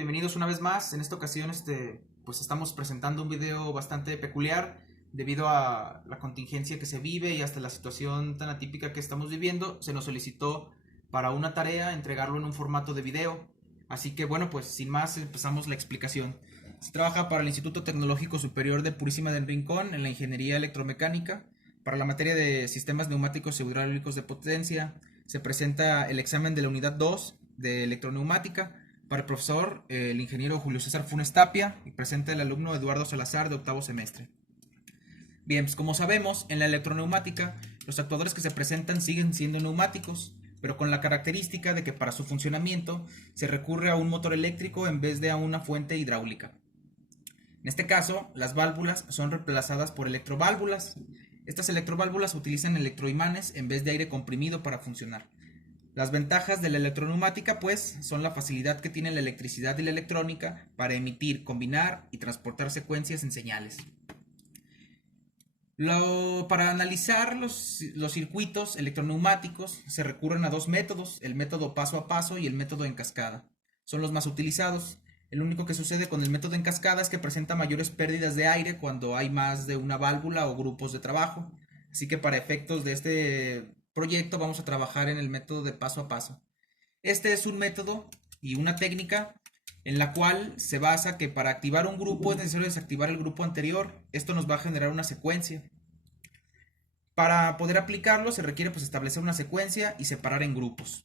Bienvenidos una vez más. En esta ocasión, pues estamos presentando un video bastante peculiar debido a la contingencia que se vive y hasta la situación tan atípica que estamos viviendo. Se nos solicitó para una tarea entregarlo en un formato de video. Así que bueno, pues sin más empezamos la explicación. Se trabaja para el Instituto Tecnológico Superior de Purísima del Rincón en la Ingeniería Electromecánica. Para la materia de sistemas neumáticos y hidráulicos de potencia se presenta el examen de la unidad 2 de electroneumática. Para el profesor, el ingeniero Julio César Funes Tapia, y presenta el alumno Eduardo Salazar de octavo semestre. Bien, pues como sabemos, en la electroneumática, los actuadores que se presentan siguen siendo neumáticos, pero con la característica de que para su funcionamiento se recurre a un motor eléctrico en vez de a una fuente hidráulica. En este caso, las válvulas son reemplazadas por electroválvulas. Estas electroválvulas utilizan electroimanes en vez de aire comprimido para funcionar. Las ventajas de la electroneumática, pues, son la facilidad que tiene la electricidad y la electrónica para emitir, combinar y transportar secuencias en señales. Para analizar los circuitos electroneumáticos se recurren a dos métodos, el método paso a paso y el método en cascada. Son los más utilizados. El único que sucede con el método en cascada es que presenta mayores pérdidas de aire cuando hay más de una válvula o grupos de trabajo. Así que para efectos de este proyecto vamos a trabajar en el método de paso a paso. Este es un método y una técnica en la cual se basa que para activar un grupo es necesario desactivar el grupo anterior. Esto nos va a generar una secuencia. Para poder aplicarlo se requiere establecer una secuencia y separar en grupos.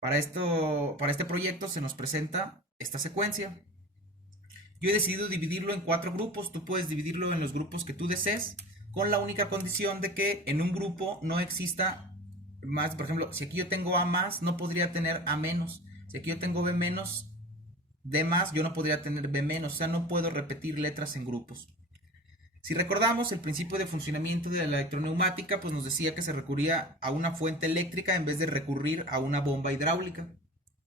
Para este proyecto se nos presenta esta secuencia. Yo he decidido dividirlo en 4 grupos. Tú puedes dividirlo en los grupos que tú desees, con la única condición de que en un grupo no exista más. Por ejemplo, si aquí yo tengo A más, no podría tener A menos. Si aquí yo tengo B menos, D más, yo no podría tener B menos. O sea, no puedo repetir letras en grupos. Si recordamos, el principio de funcionamiento de la electroneumática pues nos decía que se recurría a una fuente eléctrica en vez de recurrir a una bomba hidráulica.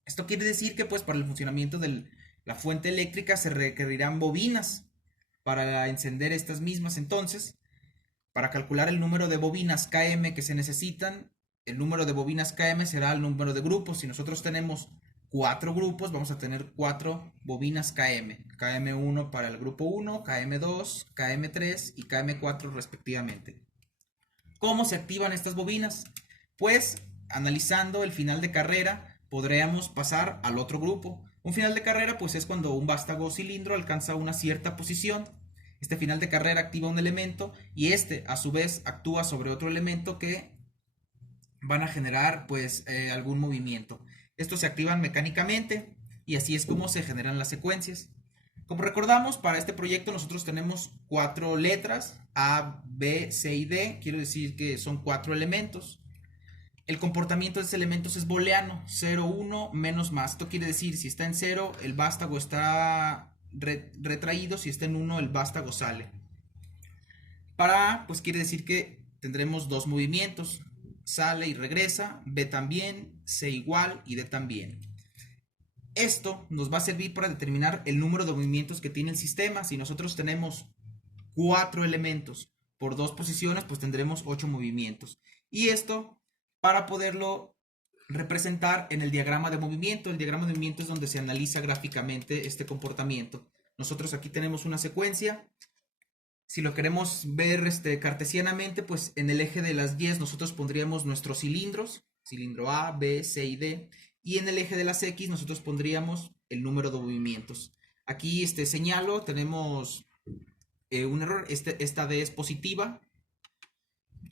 Esto quiere decir que pues para el funcionamiento de la fuente eléctrica se requerirán bobinas para encender estas mismas. Entonces, para calcular el número de bobinas KM que se necesitan, el número de bobinas KM será el número de grupos. Si nosotros tenemos 4 grupos, vamos a tener 4 bobinas KM. KM1 para el grupo 1, KM2, KM3 y KM4 respectivamente. ¿Cómo se activan estas bobinas? Pues analizando el final de carrera podríamos pasar al otro grupo. Un final de carrera pues es cuando un vástago cilindro alcanza una cierta posición. Este final de carrera activa un elemento y este a su vez actúa sobre otro elemento que van a generar algún movimiento. Estos se activan mecánicamente y así es como se generan las secuencias. Como recordamos, para este proyecto nosotros tenemos 4 letras, A, B, C y D. Quiero decir que son 4 elementos. El comportamiento de estos elementos es booleano, 0, 1, menos más. Esto quiere decir, si está en 0, el vástago está retraído, si está en 1, el vástago sale. Para A, pues quiere decir que tendremos 2 movimientos, sale y regresa, B también, C igual y D también. Esto nos va a servir para determinar el número de movimientos que tiene el sistema. Si nosotros tenemos 4 elementos por 2 posiciones, pues tendremos 8 movimientos. Y esto para poderlo representar en el diagrama de movimiento. El diagrama de movimiento es donde se analiza gráficamente este comportamiento. Nosotros aquí tenemos una secuencia. Si lo queremos ver cartesianamente, pues en el eje de las Y nosotros pondríamos nuestros cilindros, cilindro A, B, C y D, y en el eje de las X nosotros pondríamos el número de movimientos. Aquí señalo, tenemos un error, esta D es positiva,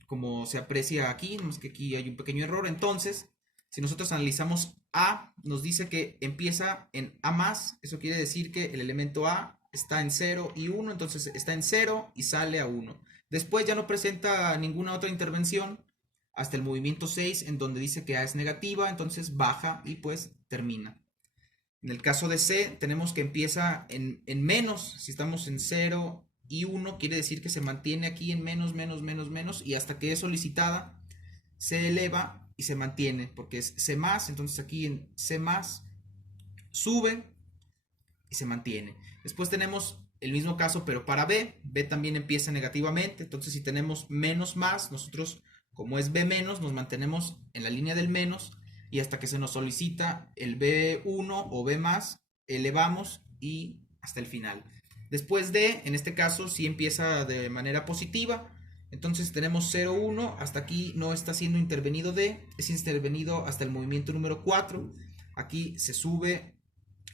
como se aprecia aquí, no es que aquí hay un pequeño error. Entonces, si nosotros analizamos A, nos dice que empieza en A más, eso quiere decir que el elemento A está en 0 y 1, entonces está en 0 y sale a 1. Después ya no presenta ninguna otra intervención hasta el movimiento 6, en donde dice que A es negativa, entonces baja y pues termina. En el caso de C, tenemos que empieza en menos. Si estamos en 0 y 1, quiere decir que se mantiene aquí en menos, menos, menos, menos, y hasta que es solicitada, se eleva y se mantiene, porque es C más, entonces aquí en C más, sube y se mantiene. Después tenemos el mismo caso, pero para B. B también empieza negativamente, entonces si tenemos menos más, nosotros, como es B menos, nos mantenemos en la línea del menos, y hasta que se nos solicita el B1 o B más, elevamos y hasta el final. Después de, en este caso, si empieza de manera positiva, entonces tenemos 0, 1, hasta aquí no está siendo intervenido D, es intervenido hasta el movimiento número 4, aquí se sube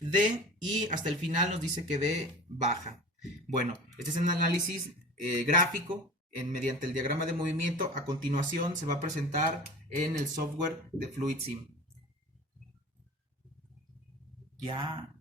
D y hasta el final nos dice que D baja. Bueno, este es un análisis gráfico mediante el diagrama de movimiento. A continuación se va a presentar en el software de FluidSim. Ya